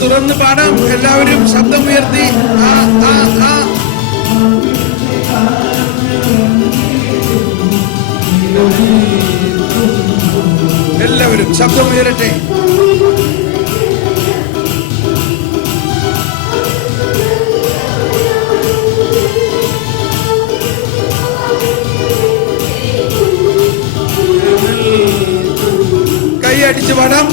തുറന്ന് പാടാം. എല്ലാവരും ശബ്ദം ഉയർത്തി എല്ലാവരും ശബ്ദം ഉയരട്ടെ. കൈ അടിച്ച് പാടാം.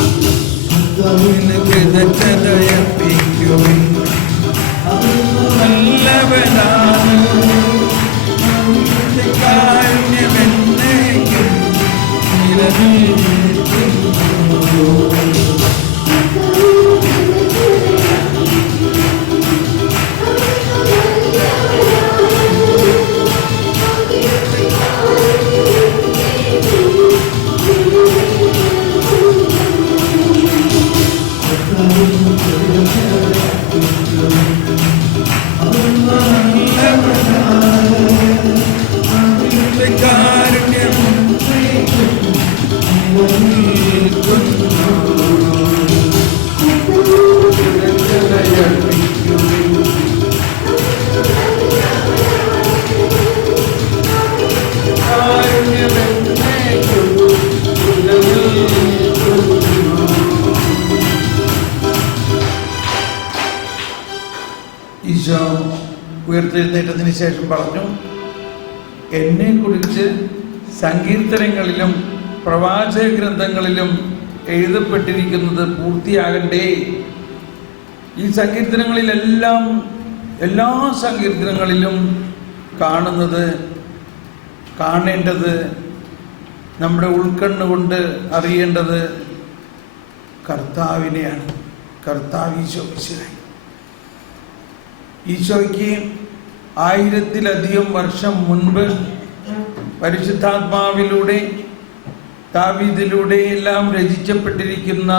ഈശോ ഉയർത്തെഴുന്നേറ്റത്തിന് ശേഷം പറഞ്ഞു, എന്നെ കുറിച്ച് സങ്കീർത്തനങ്ങളിലും പ്രവാചക ഗ്രന്ഥങ്ങളിലും എഴുതപ്പെട്ടിരിക്കുന്നത് പൂർത്തിയാകണ്ടേ. ഈ സങ്കീർത്തനങ്ങളിലെല്ലാം, എല്ലാ സങ്കീർത്തനങ്ങളിലും കാണേണ്ടത്, നമ്മുടെ ഉൾക്കണ്ണുകൊണ്ട് അറിയേണ്ടത് കർത്താവിനെയാണ്. കർത്താവ് ഈശോയ്ക്ക് ഈശോയ്ക്ക് 1000-ലധികം വർഷം മുൻപ് പരിശുദ്ധാത്മാവിലൂടെ ദാവീദിലൂടെ എല്ലാം രചിക്കപ്പെട്ടിരിക്കുന്ന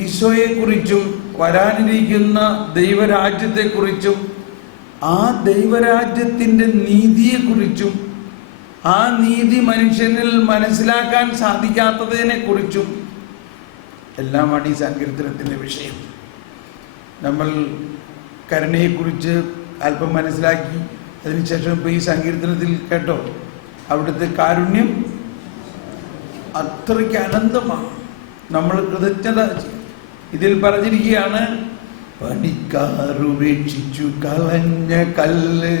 ഈശോയെക്കുറിച്ചും വരാനിരിക്കുന്ന ദൈവരാജ്യത്തെക്കുറിച്ചും ആ ദൈവരാജ്യത്തിൻ്റെ നീതിയെക്കുറിച്ചും ആ നീതി മനുഷ്യനിൽ മനസ്സിലാക്കാൻ സാധിക്കാത്തതിനെക്കുറിച്ചും എല്ലാമാണ് ഈ സങ്കീർത്തനത്തിൻ്റെ വിഷയം. നമ്മൾ കരുണയെക്കുറിച്ച് അല്പം മനസ്സിലാക്കി. അതിനുശേഷം ഇപ്പോൾ ഈ സങ്കീർത്തനത്തിൽ കേട്ടോ, അവിടുത്തെ കാരുണ്യം അത്രയ്ക്ക് അനന്തമാണ്. നമ്മൾ കൃതജ്ഞത ഇതിൽ പറഞ്ഞിരിക്കുകയാണ്, പണിക്കാറുപേക്ഷിച്ചു കളഞ്ഞ കല്ല്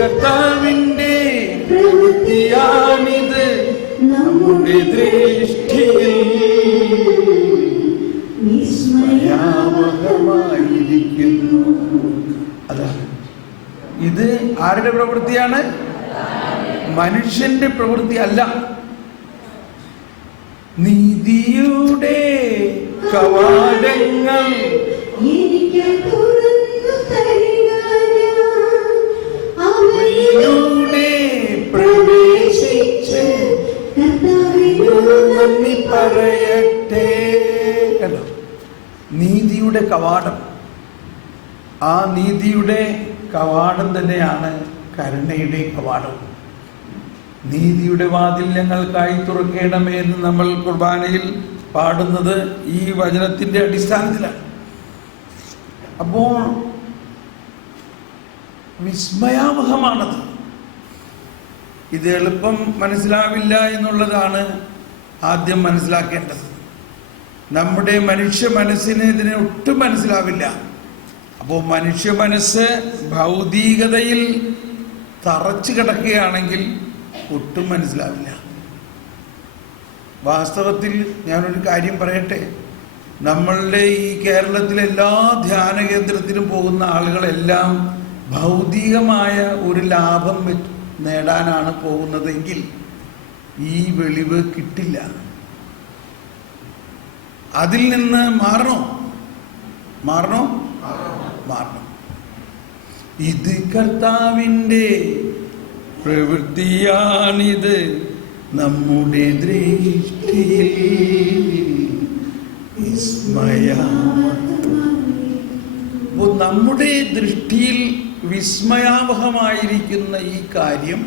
കർത്താവിന്റെ പ്രവൃത്തിയാണിത് നമ്മുടെ ദൃഷ്ടിയിൽ വിസ്മയാവഹമായിരിക്കുന്നു. അതാണ് ഇത്. ആരുടെ പ്രവൃത്തിയാണ്? മനുഷ്യന്റെ പ്രവൃത്തി അല്ല. നീതിയുടെ കവാടങ്ങൾ പ്രവേശിച്ച് നന്ദി പറയട്ടെ. നീതിയുടെ കവാടം. ആ നീതിയുടെ കവാടം തന്നെയാണ് കരുണയുടെ കവാടം. നീതിയുടെ വാതിൽ ഞങ്ങൾക്കായി തുറക്കണമേ എന്ന് നമ്മൾ കുർബാനയിൽ പാടുന്നത് ഈ വചനത്തിന്റെ അടിസ്ഥാനത്തിലാണ്. അപ്പോൾ വിസ്മയാവഹമാണത്. ഇത് എളുപ്പം മനസ്സിലാവില്ല എന്നുള്ളതാണ് ആദ്യം മനസ്സിലാക്കേണ്ടത്. നമ്മുടെ മനുഷ്യ മനസ്സിന് ഇതിനെ ഒട്ടും മനസ്സിലാവില്ല. അപ്പോൾ മനുഷ്യ മനസ്സ് ഭൗതികതയിൽ തറച്ചു കിടക്കുകയാണെങ്കിൽ ഒട്ടും മനസ്സിലാവില്ല. വാസ്തവത്തിൽ ഞാനൊരു കാര്യം പറയട്ടെ, നമ്മളുടെ ഈ കേരളത്തിലെ എല്ലാ ധ്യാന കേന്ദ്രത്തിലും പോകുന്ന ആളുകളെല്ലാം ഭൗതികമായ ഒരു ലാഭം നേടാനാണ് പോകുന്നതെങ്കിൽ ഈ വെളിവ് കിട്ടില്ല. അതിൽ നിന്ന് മാറണം. ഇത് കർത്താവിൻ്റെ പ്രവൃത്തിയാണിത് നമ്മുടെ ദൃഷ്ടിയിൽ നമ്മുടെ ദൃഷ്ടിയിൽ വിസ്മയാവഹമായിരിക്കുന്ന ഈ കാര്യം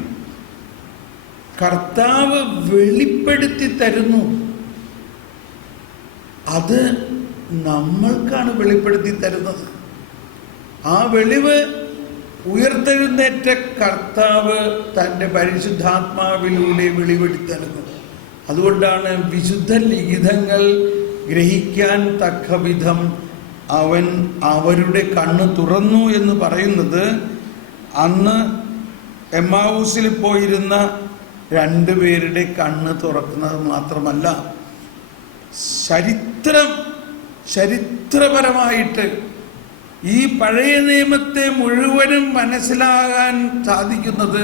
കർത്താവ് വെളിപ്പെടുത്തി തരുന്നു. അത് നമ്മൾക്കാണ് വെളിപ്പെടുത്തി തരുന്നത്. ആ വെളിവ് ഉയർത്തെഴുന്നേറ്റ കർത്താവ് തൻ്റെ പരിശുദ്ധാത്മാവിലൂടെ വെളിപ്പെടുത്തി തരുന്നത്. അതുകൊണ്ടാണ് വിശുദ്ധ ലിഖിതങ്ങൾ ഗ്രഹിക്കാൻ തക്ക വിധം അവൻ അവരുടെ കണ്ണ് തുറന്നു എന്ന് പറയുന്നത്. അന്ന് എമ്മാവൂസിൽ പോയിരുന്ന രണ്ടുപേരുടെ കണ്ണ് തുറക്കുന്നത് മാത്രമല്ല, ചരിത്രപരമായിട്ട് ഈ പഴയ നിയമത്തെ മുഴുവനും മനസ്സിലാകാൻ സാധിക്കുന്നത്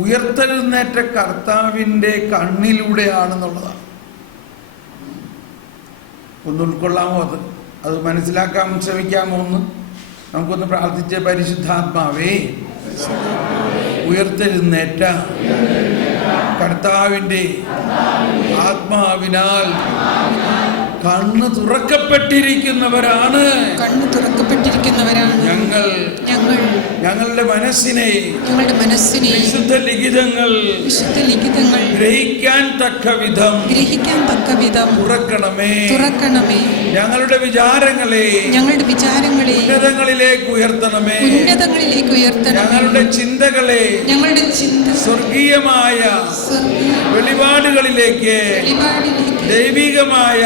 ഉയർത്തെഴുന്നേറ്റ കർത്താവിൻ്റെ കണ്ണിലൂടെയാണെന്നുള്ളതാണ്. ഒന്ന് ഉൾക്കൊള്ളാമോ? അത് മനസ്സിലാക്കാൻ ശ്രമിക്കാമോ? നമുക്കൊന്ന് പ്രാർത്ഥിച്ച പരിശുദ്ധാത്മാവേ, ഉയർത്തെഴുന്നേറ്റ കർത്താവിൻ്റെ ആത്മാവിനാൽ കണ്ണ് തുറക്കപ്പെട്ടിരിക്കുന്നവരാണ് ഞങ്ങളുടെ മനസ്സിനെ വിശുദ്ധ ലിഖിതങ്ങൾ ഗ്രഹിക്കാൻ തക്ക വിധം തുറക്കണമേ. ഞങ്ങളുടെ വിചാരങ്ങളെ ഉന്നതങ്ങളിലേക്ക് ഉയർത്തണമേ. ഞങ്ങളുടെ ചിന്തകളെ സ്വർഗീയമായ വെളിപാടുകളിലേക്ക്, ദൈവികമായ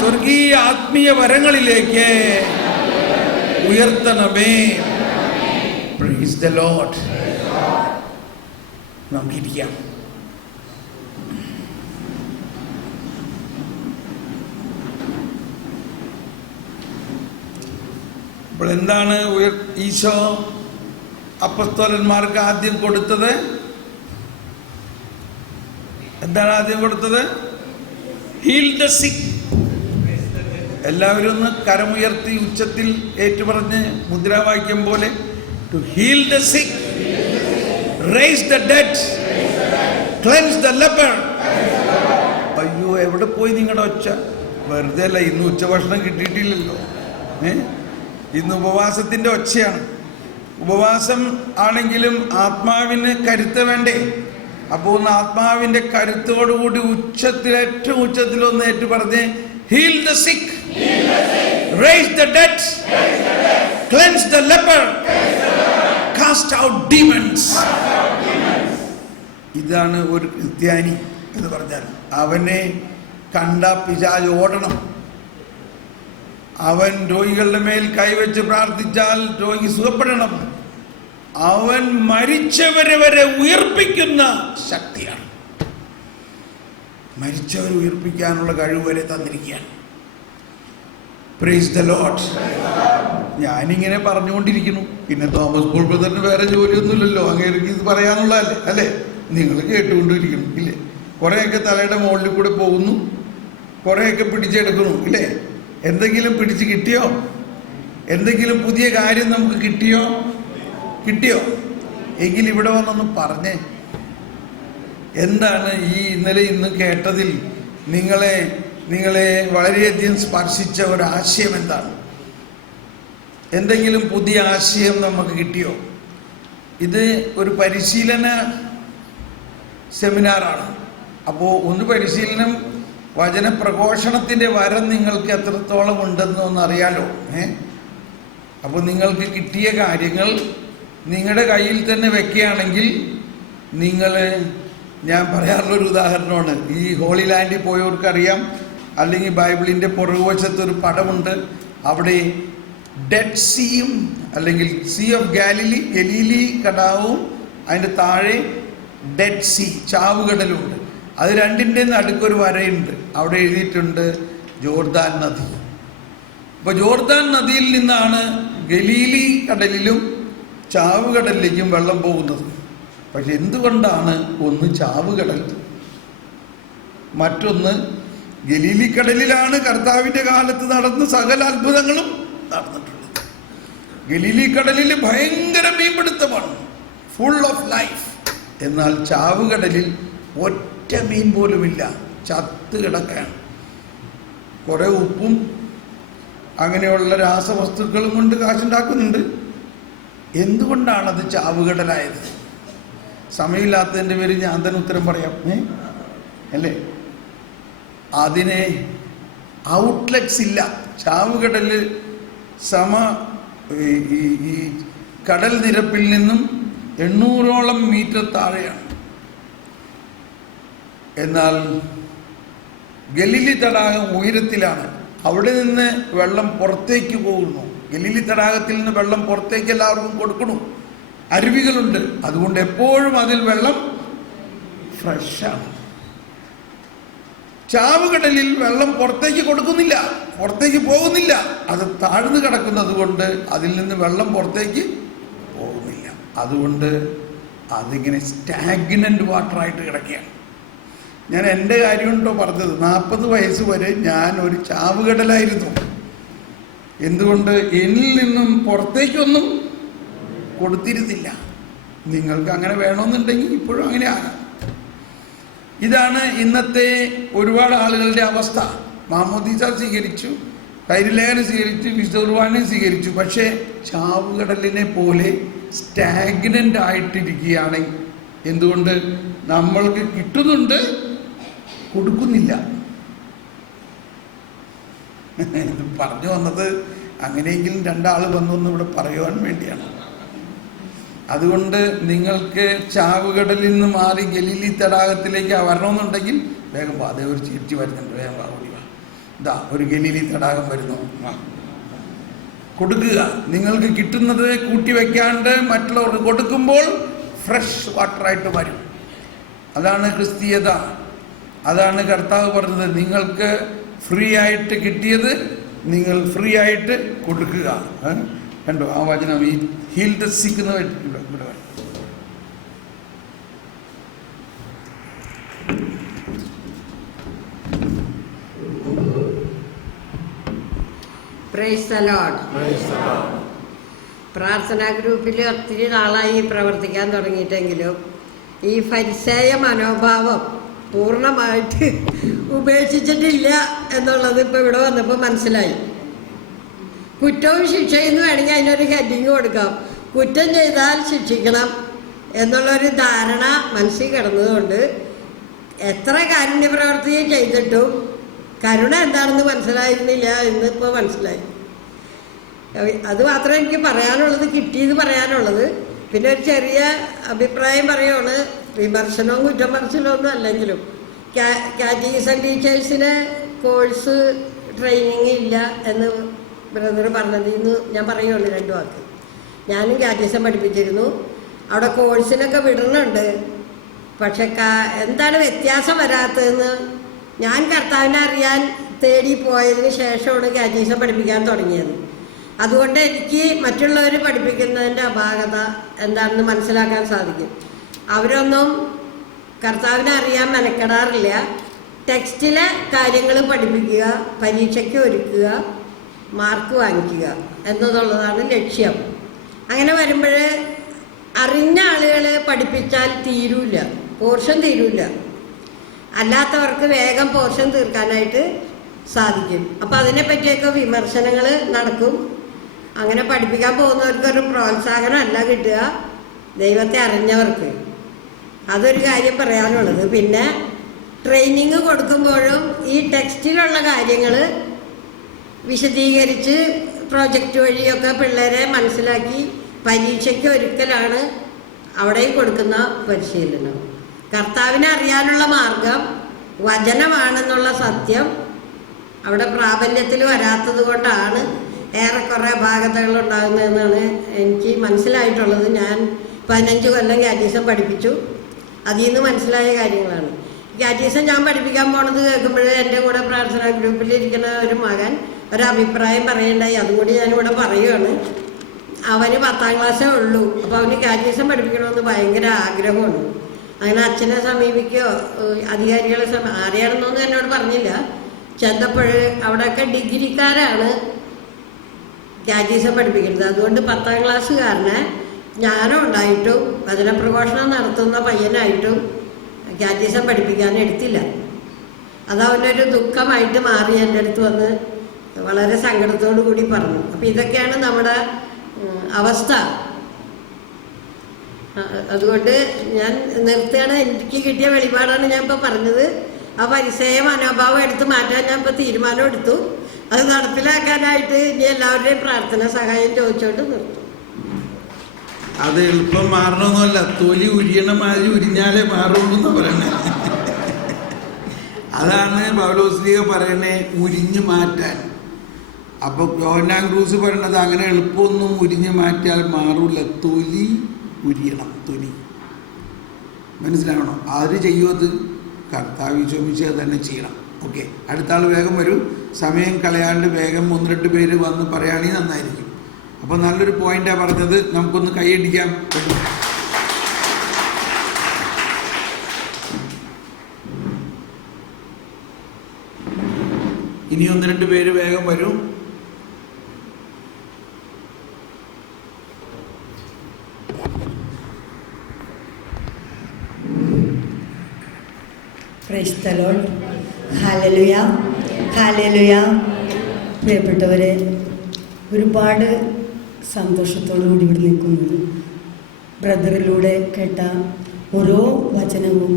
സ്വർഗീയ ആത്മീയ വരങ്ങളിലേക്ക് ഉയർത്തണമേ. Praise the lord. നമുക്കിരിക്കാം. അപ്പോൾ എന്താണ് ഈശോ അപ്പസ്തോലന്മാർക്ക് ആദ്യം കൊടുത്തത്? എന്താണ് ആദ്യം കൊടുത്തത്? ഹീൽ ദ സിക്ക്. എല്ലാവരും ഒന്ന് കരമുയർത്തി ഉച്ചത്തിൽ ഏറ്റുപറഞ്ഞ് മുദ്രാവാക്യം പോലെ, to heal the sick, rise the dead, cleanse the leper. അയ്യോ, എവിടെ പോയി നിങ്ങളുടെ ഒച്ച? വെറുതെ അല്ല, ഇന്ന് ഉച്ചഭക്ഷണം കിട്ടിയിട്ടില്ലല്ലോ. ഇന്ന് ഉപവാസത്തിൻ്റെ ഒച്ചയാണ്. ഉപവാസം ആണെങ്കിലും ആത്മാവിന് കരുത്ത് വേണ്ടേ? അപ്പോൾ ഒന്ന് ആത്മാവിന്റെ കരുത്തോടുകൂടി ഉച്ചത്തിൽ, ഏറ്റവും ഉച്ചത്തിൽ ഒന്ന് ഏറ്റു പറഞ്ഞ്, heal the sick, rise the dead, cleanse the leper, cast out demons. ഇതാണ് ഒരു ക്രിസ്ത്യാനി എന്ന് പറഞ്ഞാൽ. അവനെ കണ്ട പിശാച് ഓടണം. അവൻ രോഗികളുടെ മേൽ കൈവച്ച് പ്രാർത്ഥിച്ചാൽ രോഗി സുഖപ്പെടണം. അവൻ മരിച്ചവരെ വരെ ഉയർപ്പിക്കുന്ന ശക്തിയാണ്. മരിച്ചവരെ ഉയർപ്പിക്കാനുള്ള കഴിവ് വരെ തന്നിരിക്കുകയാണ്. Praise the lord. ഞാനിങ്ങനെ പറഞ്ഞുകൊണ്ടിരിക്കുന്നു. പിന്നെ തോമസ് പോൾ ബ്രദറിന് വേറെ ജോലിയൊന്നുമില്ലല്ലോ, അങ്ങേക്ക് ഇത് പറയാനുള്ളതല്ലേ അല്ലേ? നിങ്ങൾ കേട്ടുകൊണ്ടിരിക്കണം ഇല്ലേ? കുറേയൊക്കെ തലയുടെ മുകളിൽ കൂടെ പോകുന്നു, കുറേയൊക്കെ പിടിച്ചെടുക്കുന്നു ഇല്ലേ? എന്തെങ്കിലും പിടിച്ച് കിട്ടിയോ? എന്തെങ്കിലും പുതിയ കാര്യം നമുക്ക് കിട്ടിയോ? എങ്കിൽ ഇവിടെ വന്നൊന്ന് പറഞ്ഞേ, എന്താണ് ഈ ഇന്നലെ ഇന്ന് കേട്ടതിൽ നിങ്ങളെ വളരെയധികം സ്പർശിച്ച ഒരാശയം എന്താണ്? എന്തെങ്കിലും പുതിയ ആശയം നമുക്ക് കിട്ടിയോ? ഇത് ഒരു പരിശീലന സെമിനാറാണ്. അപ്പോൾ ഒന്ന് പരിശീലനം, വചന പ്രഘോഷണത്തിൻ്റെ വരം നിങ്ങൾക്ക് എത്രത്തോളം ഉണ്ടെന്ന് ഒന്നറിയാലോ. അപ്പോൾ നിങ്ങൾക്ക് കിട്ടിയ കാര്യങ്ങൾ നിങ്ങളുടെ കയ്യിൽ തന്നെ വെക്കുകയാണെങ്കിൽ ഞാൻ പറയാറുള്ളൊരു ഉദാഹരണമാണ്. ഈ ഹോളി ലാൻഡിൽ പോയവർക്കറിയാം, അല്ലെങ്കിൽ ബൈബിളിൻ്റെ പുറകുവശത്തൊരു പടമുണ്ട്. അവിടെ ഡെഡ് സീയും അല്ലെങ്കിൽ സീ ഓഫ് ഗലീലി കടാവും, അതിൻ്റെ താഴെ ഡെഡ് സീ ചാവുകടലുണ്ട്. അത് രണ്ടിൻ്റെ നടുക്കൊരു വരയുണ്ട്. അവിടെ എഴുതിയിട്ടുണ്ട് ജോർദാൻ നദി. അപ്പോൾ ജോർദാൻ നദിയിൽ നിന്നാണ് ഗലീലി കടലിലും ചാവുകടലിലേക്കും വെള്ളം പോകുന്നത്. പക്ഷെ എന്തുകൊണ്ടാണ് ഒന്ന് ചാവുകടൽ, മറ്റൊന്ന് ഗലീലി കടലിലാണ് കർത്താവിൻ്റെ കാലത്ത് നടന്ന സകല അത്ഭുതങ്ങളും നടന്നിട്ടുള്ളത്. ഗലീലി കടലിൽ ഭയങ്കര മീൻപിടുത്തമാണ്, ഫുൾ ഓഫ് ലൈഫ്. എന്നാൽ ചാവുകടലിൽ ഒറ്റ മീൻ പോലുമില്ല, ചത്ത് കിടക്കുകയാണ്. കുറേ ഉപ്പും അങ്ങനെയുള്ള രാസവസ്തുക്കളും കൊണ്ട് കാശുണ്ടാക്കുന്നുണ്ട്. എന്തുകൊണ്ടാണത് ചാവുകടലായത്? സമയമില്ലാത്തതിൻ്റെ പേര് ഞാൻ തന്നെ ഉത്തരം പറയാം അല്ലേ? അതിനെ ഔട്ട്ലെറ്റ്സ് ഇല്ല. ചാവുകടല് ഈ കടൽ നിരപ്പിൽ നിന്നും 800ഓളം മീറ്റർ താഴെയാണ്. എന്നാൽ ഗലീലി തടാകം ഉയരത്തിലാണ്. അവിടെ നിന്ന് വെള്ളം പുറത്തേക്ക് പോകുന്നു. ഗലീലി തടാകത്തിൽ നിന്ന് വെള്ളം പുറത്തേക്ക് എല്ലാവർക്കും കൊടുക്കണം. അരുവികളുണ്ട്, അതുകൊണ്ട് എപ്പോഴും അതിൽ വെള്ളം ഫ്രഷാണ്. ചാവുകടലിൽ വെള്ളം പുറത്തേക്ക് കൊടുക്കുന്നില്ല, പുറത്തേക്ക് പോകുന്നില്ല. അത് താഴ്ന്നു കിടക്കുന്നത് കൊണ്ട് അതിൽ നിന്ന് വെള്ളം പുറത്തേക്ക് പോകുന്നില്ല. അതുകൊണ്ട് അതിങ്ങനെ സ്റ്റാഗ്നന്റ് വാട്ടറായിട്ട് കിടക്കുകയാണ്. ഞാൻ എൻ്റെ കാര്യമുണ്ടോ പറഞ്ഞത്? 40 വയസ്സ് വരെ ഞാൻ ഒരു ചാവുകടലായിരുന്നു. എന്തുകൊണ്ട്? എന്നിൽ നിന്നും പുറത്തേക്കൊന്നും കൊടുത്തിരുന്നില്ല. നിങ്ങൾക്ക് അങ്ങനെ വേണമെന്നുണ്ടെങ്കിൽ ഇപ്പോഴും അങ്ങനെ ആകാം. ഇതാണ് ഇന്നത്തെ ഒരുപാട് ആളുകളുടെ അവസ്ഥ. മാമോദീസ സ്വീകരിച്ചു, കൈരലേഖനം സ്വീകരിച്ചു, വിശുദ്ധ കുർബാന സ്വീകരിച്ചു, പക്ഷേ ചാവുകടലിനെ പോലെ സ്റ്റാഗ്നൻ്റ് ആയിട്ടിരിക്കുകയാണ്. എന്തുകൊണ്ട്? നമ്മൾക്ക് കിട്ടുന്നുണ്ട്, കൊടുക്കുന്നില്ല. ഇത് പറഞ്ഞു വന്നത് അങ്ങനെയെങ്കിലും 2 ആൾ വന്നൊന്ന് ഇവിടെ പറയുവാൻ വേണ്ടിയാണ്. അതുകൊണ്ട് നിങ്ങൾക്ക് ചാവുകടലിൽ നിന്ന് മാറി ഗലീലി തടാകത്തിലേക്ക് വരണമെന്നുണ്ടെങ്കിൽ വേഗം വാ. അതേ ഒരു ചീർച്ചി വരുന്നുണ്ട്, വേഗം വാ, ഓടി വാ. ഇതാ ഒരു ഗലീലി തടാകം വരുന്നു, കൊടുക്കുക. നിങ്ങൾക്ക് കിട്ടുന്നത് കൂട്ടിവെക്കാണ്ട് മറ്റുള്ളവർക്ക് കൊടുക്കുമ്പോൾ ഫ്രഷ് വാട്ടറായിട്ട് വരും. അതാണ് ക്രിസ്തീയത. അതാണ് കർത്താവ് പറഞ്ഞത്, നിങ്ങൾക്ക് ഫ്രീ ആയിട്ട് കിട്ടിയത് നിങ്ങൾ ഫ്രീ ആയിട്ട് കൊടുക്കുക. കണ്ടോ ആ വചനം? ഈ ഹീൽ ദ സിക്ക് എന്ന് ഇവിടെ പ്രൈസ് ദി ലോർഡ്. പ്രാർത്ഥനാ ഗ്രൂപ്പിൽ ഒത്തിരി നാളായി പ്രവർത്തിക്കാൻ തുടങ്ങിയിട്ടെങ്കിലും ഈ ഫരിസേയ മനോഭാവം പൂർണ്ണമായിട്ട് ഉപേക്ഷിച്ചിട്ടില്ല എന്നുള്ളത് ഇപ്പോൾ ഇവിടെ വന്നപ്പോൾ മനസ്സിലായി. കുറ്റവും ശിക്ഷയെന്ന് വേണമെങ്കിൽ അതിനൊരു ഹെഡിങ് കൊടുക്കാം. കുറ്റം ചെയ്താൽ ശിക്ഷിക്കണം എന്നുള്ളൊരു ധാരണ മനസ്സിൽ കിടന്നതുകൊണ്ട് എത്ര കാരുണ്യ പ്രവൃത്തി ചെയ്തിട്ടും കരുണ എന്താണെന്ന് മനസ്സിലായിരുന്നില്ല എന്നിപ്പോൾ മനസ്സിലായി. അത് മാത്രമേ എനിക്ക് പറയാനുള്ളത്, കിട്ടിയത് പറയാനുള്ളത്. പിന്നെ ഒരു ചെറിയ അഭിപ്രായം പറയുകയാണ്, വിമർശനവും കുറ്റം പറച്ചിലൊന്നും അല്ലെങ്കിലും കാറ്റഗിസം ടീച്ചേഴ്സിന് കോഴ്സ് ട്രെയിനിങ് ഇല്ല എന്ന് ബ്രദർ പറഞ്ഞതിൽ നിന്ന് ഞാൻ പറയുകയുള്ളൂ 2 വാക്ക്. ഞാനും കാറ്റഗിസം പഠിപ്പിച്ചിരുന്നു. അവിടെ കോഴ്സിനൊക്കെ വിടുന്നുണ്ട്. പക്ഷെ എന്താണ് വ്യത്യാസം വരാത്തതെന്ന് ഞാൻ കർത്താവിനെ അറിയാൻ തേടി പോയതിന് ശേഷമാണ് കാറ്റഗിസം പഠിപ്പിക്കാൻ തുടങ്ങിയത്. അതുകൊണ്ട് എനിക്ക് മറ്റുള്ളവർ പഠിപ്പിക്കുന്നതിൻ്റെ അപാകത എന്താണെന്ന് മനസ്സിലാക്കാൻ സാധിക്കും. അവരൊന്നും കർത്താവിനെ അറിയാൻ മെനക്കെടാറില്ല. ടെക്സ്റ്റിലെ കാര്യങ്ങൾ പഠിപ്പിക്കുക, പരീക്ഷയ്ക്ക് ഒരുക്കുക, മാർക്ക് വാങ്ങിക്കുക എന്നതുള്ളതാണ് ലക്ഷ്യം. അങ്ങനെ വരുമ്പോൾ അറിഞ്ഞ ആളുകളെ പഠിപ്പിച്ചാൽ തീരൂല, പോർഷൻ തീരൂല. അല്ലാത്തവർക്ക് വേഗം പോർഷൻ തീർക്കാനായിട്ട് സാധിക്കും. അപ്പോൾ അതിനെപ്പറ്റിയൊക്കെ വിമർശനങ്ങൾ നടക്കും. അങ്ങനെ പഠിപ്പിക്കാൻ പോകുന്നവർക്കൊരു പ്രോത്സാഹനമല്ല കിട്ടുക, ദൈവത്തെ അറിഞ്ഞവർക്ക്. അതൊരു കാര്യം പറയാനുള്ളത്. പിന്നെ ട്രെയിനിങ് കൊടുക്കുമ്പോഴും ഈ ടെക്സ്റ്റിലുള്ള കാര്യങ്ങൾ വിശദീകരിച്ച് പ്രോജക്റ്റ് വഴിയൊക്കെ പിള്ളേരെ മനസ്സിലാക്കി പരീക്ഷയ്ക്ക് ഒരുക്കലാണ് അവിടെ കൊടുക്കുന്ന പരിശീലനം. കർത്താവിനെ അറിയാനുള്ള മാർഗം വചനമാണെന്നുള്ള സത്യം അവിടെ പ്രാബല്യത്തിൽ വരാത്തത് കൊണ്ടാണ് ഏറെക്കുറെ അപാകതകൾ ഉണ്ടാകുന്നതെന്നാണ് എനിക്ക് മനസ്സിലായിട്ടുള്ളത്. ഞാൻ 15 കൊല്ലം കാറ്റഗിസം പഠിപ്പിച്ചു. അതിൽ നിന്ന് മനസ്സിലായ കാര്യങ്ങളാണ്. കാറ്റഗിസം ഞാൻ പഠിപ്പിക്കാൻ പോണത് കേൾക്കുമ്പോഴേ എൻ്റെ കൂടെ പ്രാർത്ഥനാ ഗ്രൂപ്പിലിരിക്കുന്ന ഒരു മകൻ ഒരഭിപ്രായം പറയണ്ടായി. അതും കൂടി ഞാനിവിടെ പറയുകയാണ്. അവന് 10ാം ക്ലാസ്സേ ഉള്ളൂ. അപ്പോൾ അവന് കാറ്റഗിസം പഠിപ്പിക്കണമെന്ന് ഭയങ്കര ആഗ്രഹമുണ്ട്. അങ്ങനെ അച്ഛനെ സമീപിക്കുകയോ അധികാരികളെ ആരെയാണെന്നൊന്നും എന്നോട് പറഞ്ഞില്ല. ചെന്നപ്പോൾ അവിടെയൊക്കെ ഡിഗ്രിക്കാരാണ് കാറ്റഗിസം പഠിപ്പിക്കുന്നത്. അതുകൊണ്ട് 10ാം ക്ലാസ്സുകാരനെ ജ്ഞാനം ഉണ്ടായിട്ടും വചനപ്രഘോഷണം നടത്തുന്ന പയ്യനായിട്ടും കാറ്റഗിസം പഠിപ്പിക്കാൻ എടുത്തില്ല. അതവനൊരു ദുഃഖമായിട്ട് മാറി എൻ്റെ അടുത്ത് വന്ന് വളരെ സങ്കടത്തോടു കൂടി പറഞ്ഞു. അപ്പോൾ ഇതൊക്കെയാണ് നമ്മുടെ അവസ്ഥ. അതുകൊണ്ട് ഞാൻ നിർത്തുകയാണ്. എനിക്ക് കിട്ടിയ വെളിപാടാണ് ഞാൻ ഇപ്പോൾ പറഞ്ഞത്. ആ പരിസയ മനോഭാവം എടുത്ത് മാറ്റാൻ ഞാൻ ഇപ്പോൾ തീരുമാനം എടുത്തു. അത് നടപ്പിലാക്കാനായിട്ട് ഇനി എല്ലാവരുടെയും പ്രാർത്ഥന സഹായം ചോദിച്ചോണ്ട് നിർത്തും. അത് എളുപ്പം മാറണമെന്നല്ല, തൊലി ഉരിയണ മാതിരി ഉരിഞ്ഞാലേ മാറുള്ളൂ എന്ന് പറയണേ. അതാണ് പൗലോസ്ലീഹ പറയണേ, ഉരിഞ്ഞു മാറ്റാൻ. അപ്പോൾ യോഹന്നാൻ ക്രൂസ് പറയണത് അങ്ങനെ എളുപ്പമൊന്നും ഉരിഞ്ഞു മാറ്റിയാൽ മാറൂല, തൊലി ഉരിയണം. തൊലി മനസ്സിലാവണം. ആര് ചെയ്യുമത്? കർത്താവ് ചോദിച്ച് അത് തന്നെ ചെയ്യണം. ഓക്കെ, അടുത്ത ആൾ വേഗം വരൂ. സമയം കളയാണ്ട് വേഗം 1-2 പേര് വന്ന് പറയുകയാണെങ്കിൽ നന്നായിരിക്കും. അപ്പോൾ നല്ലൊരു പോയിന്റാണ് പറഞ്ഞത്. നമുക്കൊന്ന് കൈയടിക്കാം. ഇനി 1-2 പേര് വേഗം വരും. Price the lord. Hallelujah, hallelujah. പ്രിയപ്പെട്ടവരെ, ഒരുപാട് സന്തോഷത്തോടു കൂടി ഇവിടെ നിൽക്കുന്നത് ബ്രദറിലൂടെ കേട്ട ഓരോ വചനവും